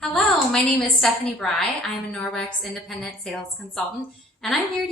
Hello, my name is Stephanie Bry. I am a Norwex independent sales consultant, and I'm here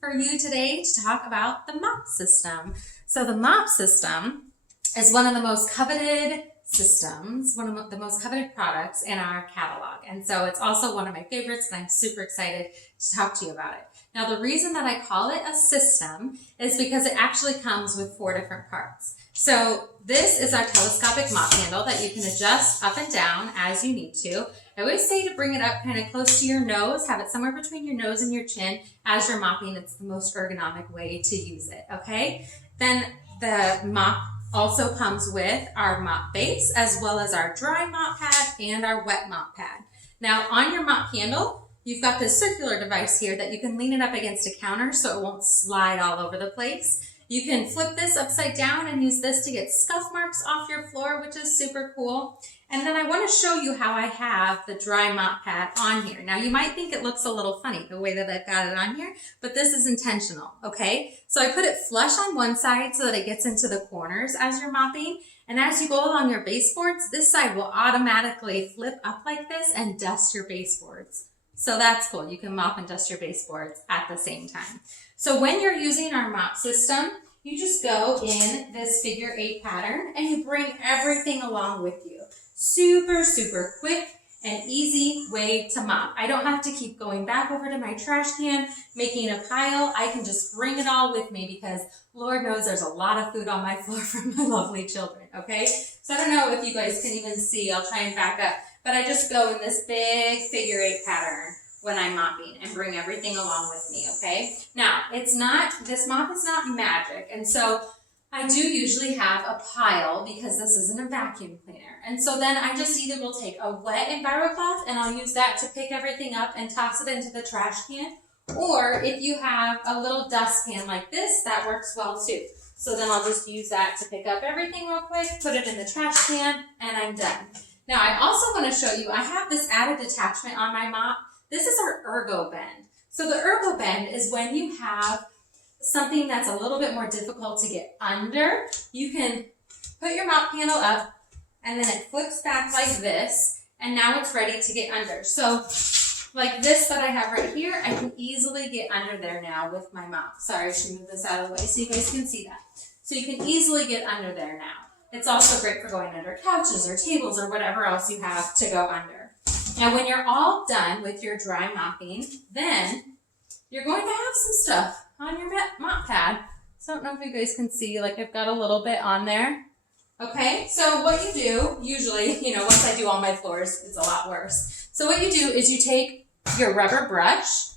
for you today to talk about the mop system. So the mop system is one of the most coveted systems, one of the most coveted products in our catalog. And so it's also one of my favorites, and I'm super excited to talk to you about it. Now, the reason that I call it a system is because it actually comes with 4 different parts. So this is our telescopic mop handle that you can adjust up and down as you need to. I always say to bring it up kind of close to your nose, have it somewhere between your nose and your chin. As you're mopping, it's the most ergonomic way to use it, okay? Then the mop also comes with our mop base, as well as our dry mop pad and our wet mop pad. Now on your mop handle, you've got this circular device here that you can lean it up against a counter so it won't slide all over the place. You can flip this upside down and use this to get scuff marks off your floor, which is super cool. And then I want to show you how I have the dry mop pad on here. Now you might think it looks a little funny the way that I've got it on here, but this is intentional, okay? So I put it flush on one side so that it gets into the corners as you're mopping. And as you go along your baseboards, this side will automatically flip up like this and dust your baseboards. So that's cool. You can mop and dust your baseboards at the same time. So when you're using our mop system, you just go in this figure 8 pattern and you bring everything along with you. Super, super quick and easy way to mop. I don't have to keep going back over to my trash can, making a pile. I can just bring it all with me because Lord knows there's a lot of food on my floor from my lovely children, okay? So I don't know if you guys can even see. I'll try and back up. But I just go in this big figure 8 pattern when I'm mopping and bring everything along with me, okay? Now, this mop is not magic, and so I do usually have a pile because this isn't a vacuum cleaner. And so then I just either will take a wet EnviroCloth and I'll use that to pick everything up and toss it into the trash can. Or if you have a little dustpan like this, that works well too. So then I'll just use that to pick up everything real quick, put it in the trash can, and I'm done. Now, I also want to show you, I have this added attachment on my mop. This is our ergo bend. So the ergo bend is when you have something that's a little bit more difficult to get under. You can put your mop handle up and then it flips back like this, and now it's ready to get under. So like this that I have right here, I can easily get under there now with my mop. Sorry, I should move this out of the way so you guys can see that. So you can easily get under there now. It's also great for going under couches or tables or whatever else you have to go under. Now, when you're all done with your dry mopping, then you're going to have some stuff on your mop pad. So I don't know if you guys can see, like I've got a little bit on there. Okay, so what you do, usually, once I do all my floors, it's a lot worse. So what you do is you take your rubber brush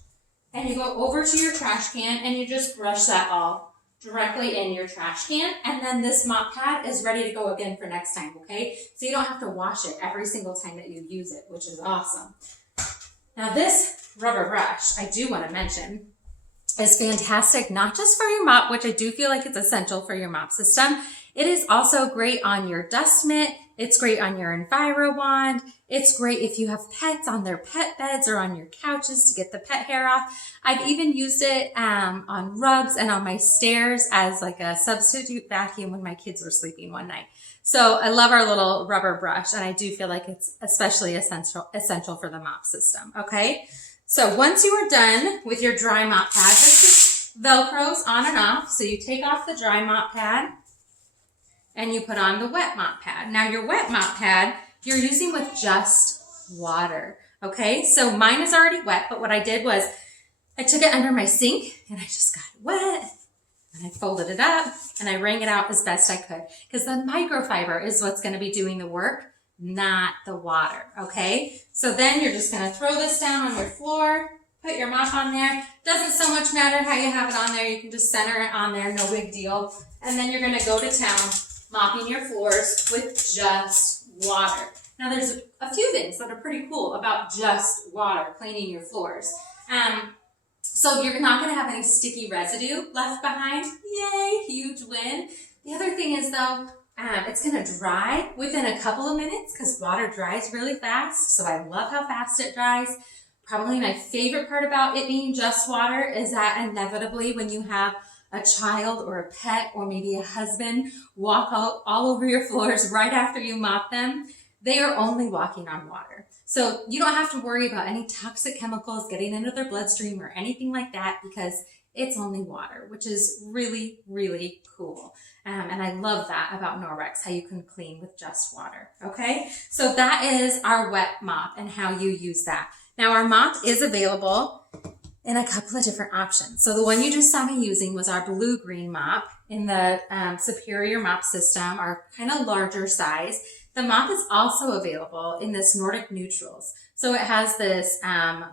and you go over to your trash can and you just brush that all directly in your trash can, and then this mop pad is ready to go again for next time, okay? So you don't have to wash it every single time that you use it, which is awesome. Now this rubber brush, I do want to mention, is fantastic, not just for your mop, which I do feel like it's essential for your mop system. It is also great on your dust mitt. It's great on your Enviro wand. It's great if you have pets on their pet beds or on your couches to get the pet hair off. I've even used it on rugs and on my stairs as like a substitute vacuum when my kids were sleeping one night. So I love our little rubber brush, and I do feel like it's especially essential for the mop system, okay? So once you are done with your dry mop pad, this just Velcros on and off. So you take off the dry mop pad and you put on the wet mop pad. Now your wet mop pad, you're using with just water, okay? So mine is already wet, but what I did was I took it under my sink and I just got it wet and I folded it up and I wrung it out as best I could, because the microfiber is what's gonna be doing the work, not the water, okay? So then you're just gonna throw this down on your floor, put your mop on there. Doesn't so much matter how you have it on there. You can just center it on there, no big deal. And then you're gonna go to town mopping your floors with just water. Now there's a few things that are pretty cool about just water cleaning your floors. So you're not gonna have any sticky residue left behind. Yay, huge win. The other thing is though, it's gonna dry within a couple of minutes because water dries really fast. So I love how fast it dries. Probably my favorite part about it being just water is that inevitably when you have a child or a pet or maybe a husband walk all over your floors right after you mop them, they are only walking on water. So you don't have to worry about any toxic chemicals getting into their bloodstream or anything like that because it's only water, which is really, really cool. And I love that about Norwex, how you can clean with just water, okay? So that is our wet mop and how you use that. Now our mop is available in a couple of different options. So the one you just saw me using was our blue-green mop in the Superior Mop System, our kind of larger size. The mop is also available in this Nordic Neutrals. So it has this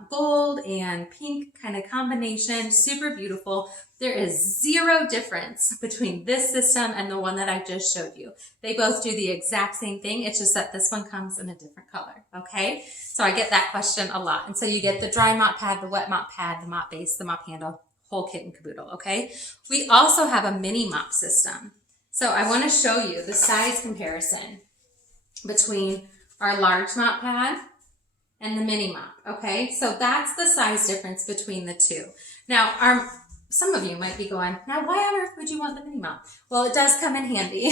gold and pink kind of combination, super beautiful. There is zero difference between this system and the one that I just showed you. They both do the exact same thing. It's just that this one comes in a different color, okay? So I get that question a lot. And so you get the dry mop pad, the wet mop pad, the mop base, the mop handle, whole kit and caboodle, okay? We also have a mini mop system. So I want to show you the size comparison between our large mop pad and the mini mop, okay? So that's the size difference between the two. Now, some of you might be going, now why on earth would you want the mini mop? Well, it does come in handy.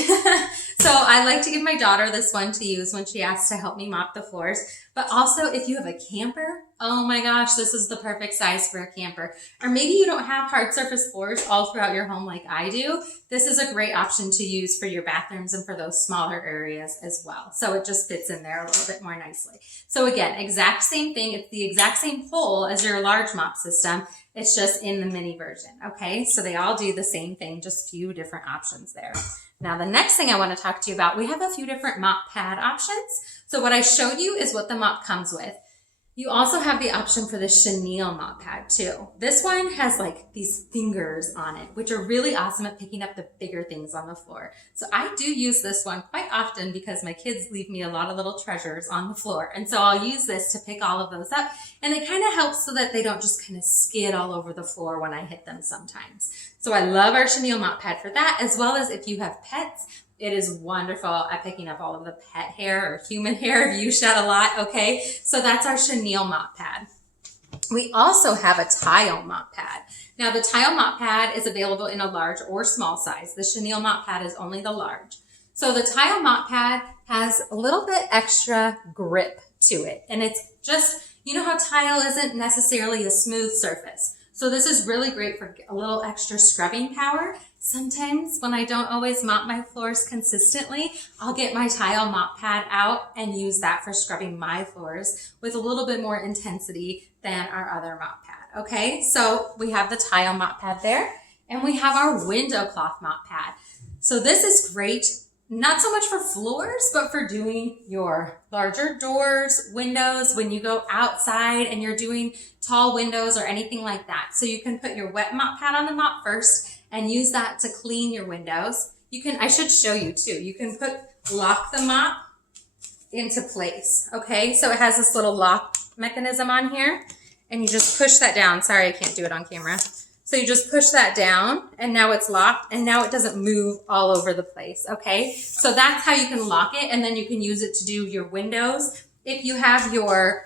So I like to give my daughter this one to use when she asks to help me mop the floors. But also if you have a camper, oh my gosh, this is the perfect size for a camper. Or maybe you don't have hard surface floors all throughout your home like I do. This is a great option to use for your bathrooms and for those smaller areas as well. So it just fits in there a little bit more nicely. So again, exact same thing. It's the exact same hole as your large mop system. It's just in the mini version, okay? So they all do the same thing, just a few different options there. Now, the next thing I want to talk to you about, we have a few different mop pad options. So what I showed you is what the mop comes with. You also have the option for the chenille mop pad too. This one has like these fingers on it, which are really awesome at picking up the bigger things on the floor. So I do use this one quite often because my kids leave me a lot of little treasures on the floor. And so I'll use this to pick all of those up. And it kind of helps so that they don't just kind of skid all over the floor when I hit them sometimes. So I love our chenille mop pad for that, as well as if you have pets. It is wonderful at picking up all of the pet hair or human hair if you shed a lot, okay? So that's our chenille mop pad. We also have a tile mop pad. Now the tile mop pad is available in a large or small size. The chenille mop pad is only the large. So the tile mop pad has a little bit extra grip to it. And it's just, you know how tile isn't necessarily a smooth surface. So this is really great for a little extra scrubbing power. Sometimes when I don't always mop my floors consistently, I'll get my tile mop pad out and use that for scrubbing my floors with a little bit more intensity than our other mop pad, okay? So we have the tile mop pad there, and we have our window cloth mop pad. So this is great, not so much for floors, but for doing your larger doors, windows, when you go outside and you're doing tall windows or anything like that. So you can put your wet mop pad on the mop first and use that to clean your windows. You can, I should show you too. You can lock the mop into place, okay? So it has this little lock mechanism on here and you just push that down. Sorry, I can't do it on camera. So you just push that down and now it's locked and now it doesn't move all over the place, okay? So that's how you can lock it, and then you can use it to do your windows. If you have your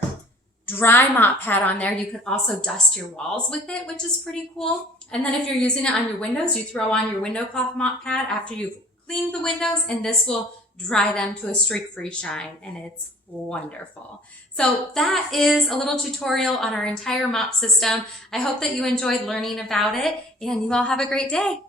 dry mop pad on there, you can also dust your walls with it, which is pretty cool. And then if you're using it on your windows, you throw on your window cloth mop pad after you've cleaned the windows, and this will dry them to a streak-free shine, and it's wonderful. So that is a little tutorial on our entire mop system. I hope that you enjoyed learning about it, and you all have a great day.